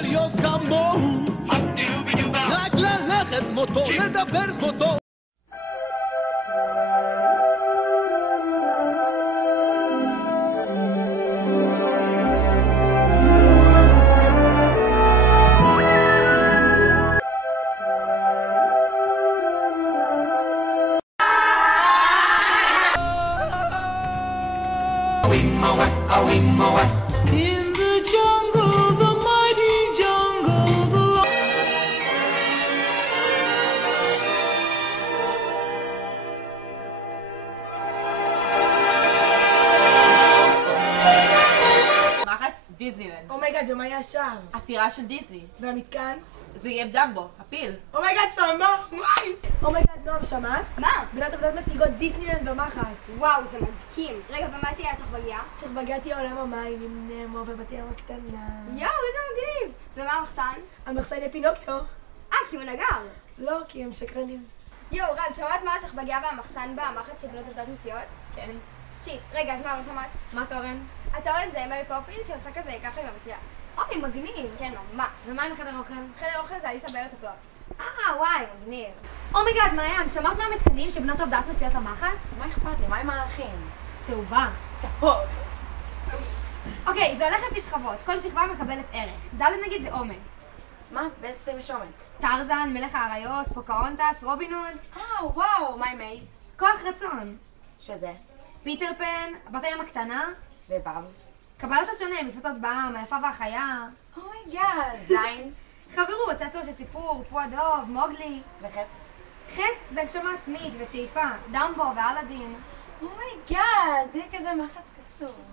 להיות כמוהו, רק ללכת כמותו, לדבר כמותו. In the jungle, the mighty jungle, מחץ דיסנילנד. אומייגאד, ומה יהיה השער? עתירה של דיסני. והמתקן? זה יהיה דמבו, הפיל. אומייגאד, סמבה! וואי! אומייגאד, נועם, שמעת? מה? בנות עבודת מציגות דיסנילנד במחץ. וואו, זה מדהים. רגע, ומה תהיה השכבגיה? שכבגתי עולם המים עם נמו ובת ים הקטנה. יואו, איזה מגניב. ומה המחסן? המחסן יהיה פינוקיו. כי הוא נגר. לא, כי הם שקרנים. יואו, רז, שמעת מה השכבגיה והמחסן במחץ של בנות עבודת מציעות? כן. שיט, רגע, אז מה, לא שמעת? מה תורן? התורן זה מרי פופינס שעושה כזה ככה עם המטריה. אוי, מגניב. כן, ממש. ומה עם חדר אוכל? חדר אוכל זה אליסה בארץ הפלאות. וואי, מגניב. אומייגאד, מעיין, שמעת מהמתקנים שבנות עובדת מציעות למחץ? מה אכפת לי? מה עם הערכים? צהובה. צהוב. אוקיי, זה הולך לפי שכבות. כל שכבה מקבלת ערך. ד' נגיד זה אומץ. מה? באיזה סטים יש אומץ? טרזן, מלך האריות, פוקהונטס, רובין הוד. וואו, מה עם מי? כוח רצון. שזה? פיטר פן, בת הים הקטנה. ובב. קבלת השונה, מפלצות בעם, היפה והחיה. אומייגאד. זין. חברות, צעצוע של סיפור, פו הדוב, מוגלי. וחטא. חטא זה הגשמה עצמית ושאיפה. דמבו ואלאדין. אומייגאד, זה כזה מחץ קסום.